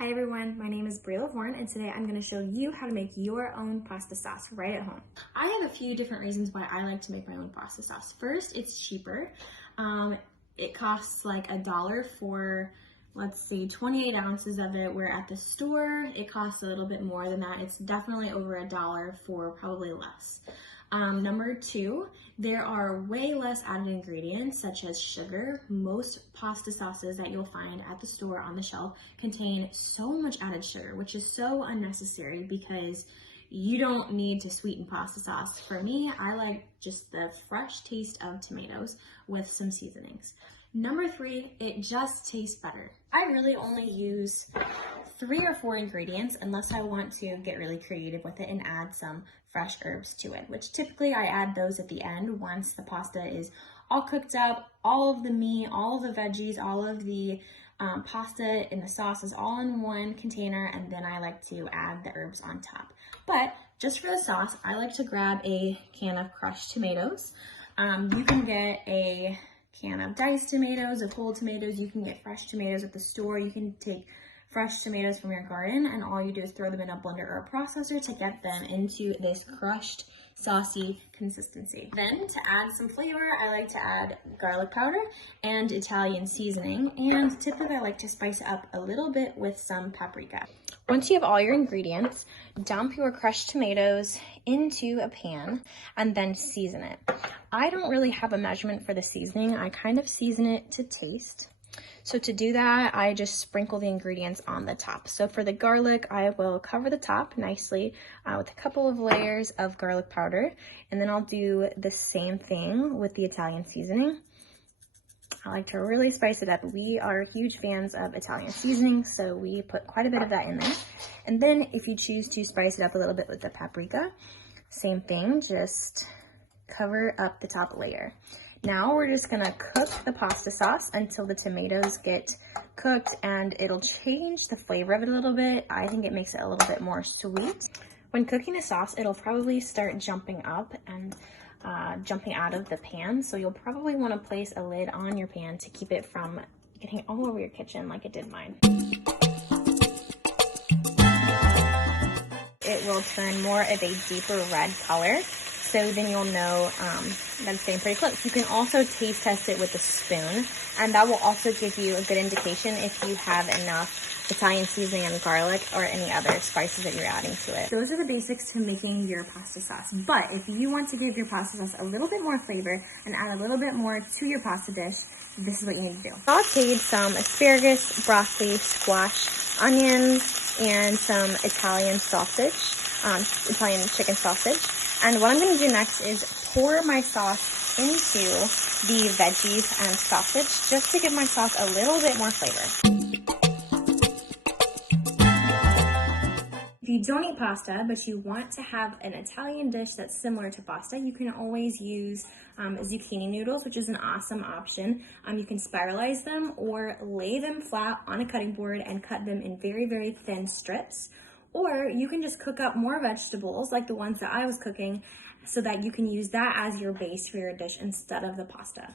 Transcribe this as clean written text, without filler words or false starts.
Hi everyone, my name is Brie Horn, and today I'm going to show you how to make your own pasta sauce right at home. I have a few different reasons why I like to make my own pasta sauce. First, it's cheaper. It costs like $1 for, let's say, 28 ounces of it, where at the store it costs a little bit more than that. It's definitely over $1 for probably less. Number two, there are way less added ingredients such as sugar. Most pasta sauces that you'll find at the store on the shelf contain so much added sugar, which is so unnecessary because you don't need to sweeten pasta sauce. For me, I like just the fresh taste of tomatoes with some seasonings. Number three, it just tastes better. I really only use 3 or 4 ingredients unless I want to get really creative with it and add some fresh herbs to it, which typically I add those at the end once the pasta is all cooked up, all of the meat, all of the veggies, all of the pasta and the sauce is all in one container, and then I like to add the herbs on top. But just for the sauce, I like to grab a can of crushed tomatoes. You can get a can of diced tomatoes, of whole tomatoes. You can get fresh tomatoes at the store. You can take fresh tomatoes from your garden, and all you do is throw them in a blender or a processor to get them into this crushed, saucy consistency. Then to add some flavor, I like to add garlic powder and Italian seasoning, and typically I like to spice it up a little bit with some paprika. Once you have all your ingredients, dump your crushed tomatoes into a pan and then season it. I don't really have a measurement for the seasoning. I kind of season it to taste. So to do that, I just sprinkle the ingredients on the top. So for the garlic, I will cover the top nicely with a couple of layers of garlic powder, and then I'll do the same thing with the Italian seasoning. I like to really spice it up. We are huge fans of Italian seasoning, so we put quite a bit of that in there. And then if you choose to spice it up a little bit with the paprika, same thing, just cover up the top layer. Now we're just gonna cook the pasta sauce until the tomatoes get cooked, and it'll change the flavor of it a little bit. I think it makes it a little bit more sweet. When cooking the sauce, it'll probably start jumping up and jumping out of the pan, so you'll probably want to place a lid on your pan to keep it from getting all over your kitchen like it did mine. It will turn more of a deeper red color, so then you'll know that it's getting pretty close. You can also taste test it with a spoon, and that will also give you a good indication if you have enough Italian seasoning and garlic or any other spices that you're adding to it. Those are the basics to making your pasta sauce. But if you want to give your pasta sauce a little bit more flavor and add a little bit more to your pasta dish, this is what you need to do. Sauteed some asparagus, broccoli, squash, onions, and some Italian sausage, Italian chicken sausage. And what I'm going to do next is pour my sauce into the veggies and sausage just to give my sauce a little bit more flavor. If you don't eat pasta, but you want to have an Italian dish that's similar to pasta, you can always use zucchini noodles, which is an awesome option. You can spiralize them or lay them flat on a cutting board and cut them in very, very thin strips. Or you can just cook up more vegetables like the ones that I was cooking so that you can use that as your base for your dish instead of the pasta.